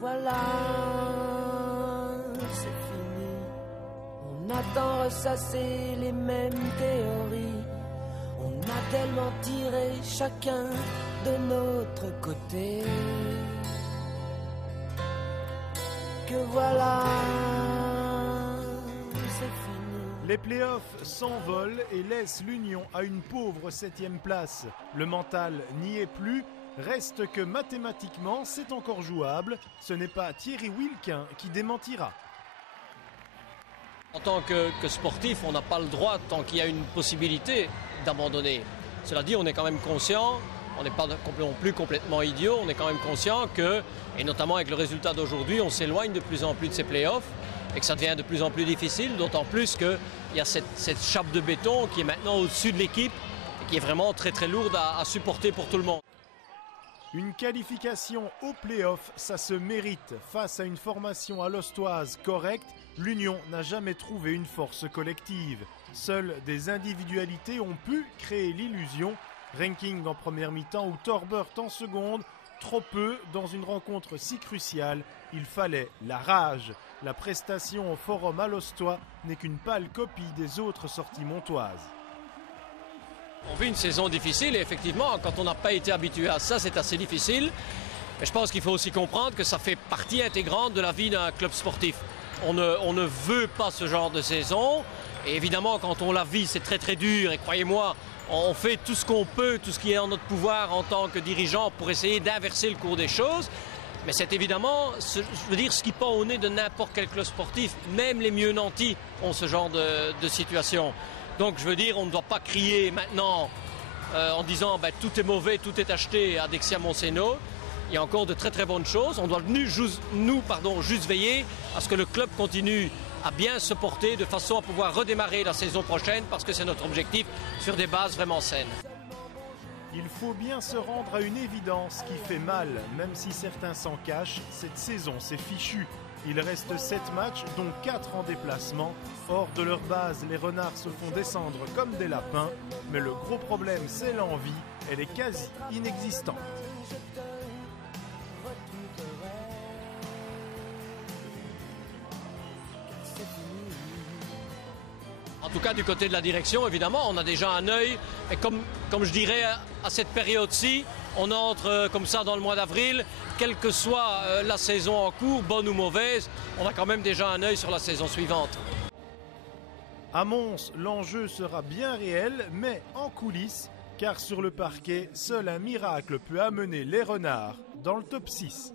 Voilà, c'est fini. On a tant ressassé les mêmes théories. On a tellement tiré chacun de notre côté que voilà, c'est fini. Les playoffs s'envolent et laissent l'Union à une pauvre 7e place. Le mental n'y est plus. Reste que mathématiquement, c'est encore jouable. Ce n'est pas Thierry Wilquin qui démentira. En tant que sportif, on n'a pas le droit, tant qu'il y a une possibilité, d'abandonner. Cela dit, on est quand même conscient, on n'est pas non plus complètement idiot, on est quand même conscient que, et notamment avec le résultat d'aujourd'hui, on s'éloigne de plus en plus de ces playoffs et que ça devient de plus en plus difficile, d'autant plus qu'il y a cette chape de béton qui est maintenant au-dessus de l'équipe et qui est vraiment très très lourde à supporter pour tout le monde. Une qualification aux playoffs, ça se mérite. Face à une formation alostoise correcte, l'Union n'a jamais trouvé une force collective. Seules des individualités ont pu créer l'illusion. Ranking en première mi-temps ou Torbert en seconde, trop peu dans une rencontre si cruciale. Il fallait la rage. La prestation au Forum alostois n'est qu'une pâle copie des autres sorties montoises. On vit une saison difficile et effectivement, quand on n'a pas été habitué à ça, c'est assez difficile. Mais je pense qu'il faut aussi comprendre que ça fait partie intégrante de la vie d'un club sportif. On ne veut pas ce genre de saison. Et évidemment, quand on la vit, c'est très très dur. Et croyez-moi, on fait tout ce qu'on peut, tout ce qui est en notre pouvoir en tant que dirigeant pour essayer d'inverser le cours des choses. Mais c'est évidemment, je veux dire, ce qui pend au nez de n'importe quel club sportif. Même les mieux nantis ont ce genre de situation. Donc je veux dire, on ne doit pas crier maintenant en disant tout est mauvais, tout est acheté à Dexia-Montseno. Il y a encore de très très bonnes choses. On doit juste veiller à ce que le club continue à bien se porter de façon à pouvoir redémarrer la saison prochaine parce que c'est notre objectif sur des bases vraiment saines. Il faut bien se rendre à une évidence qui fait mal, même si certains s'en cachent, cette saison c'est fichu. Il reste 7 matchs, dont 4 en déplacement. Hors de leur base, les renards se font descendre comme des lapins. Mais le gros problème, c'est l'envie. Elle est quasi inexistante. En tout cas, du côté de la direction, évidemment, on a déjà un œil. Et comme je dirais, à cette période-ci, on entre comme ça dans le mois d'avril. Quelle que soit la saison en cours, bonne ou mauvaise, on a quand même déjà un œil sur la saison suivante. À Mons, l'enjeu sera bien réel, mais en coulisses, car sur le parquet, seul un miracle peut amener les renards dans le top 6.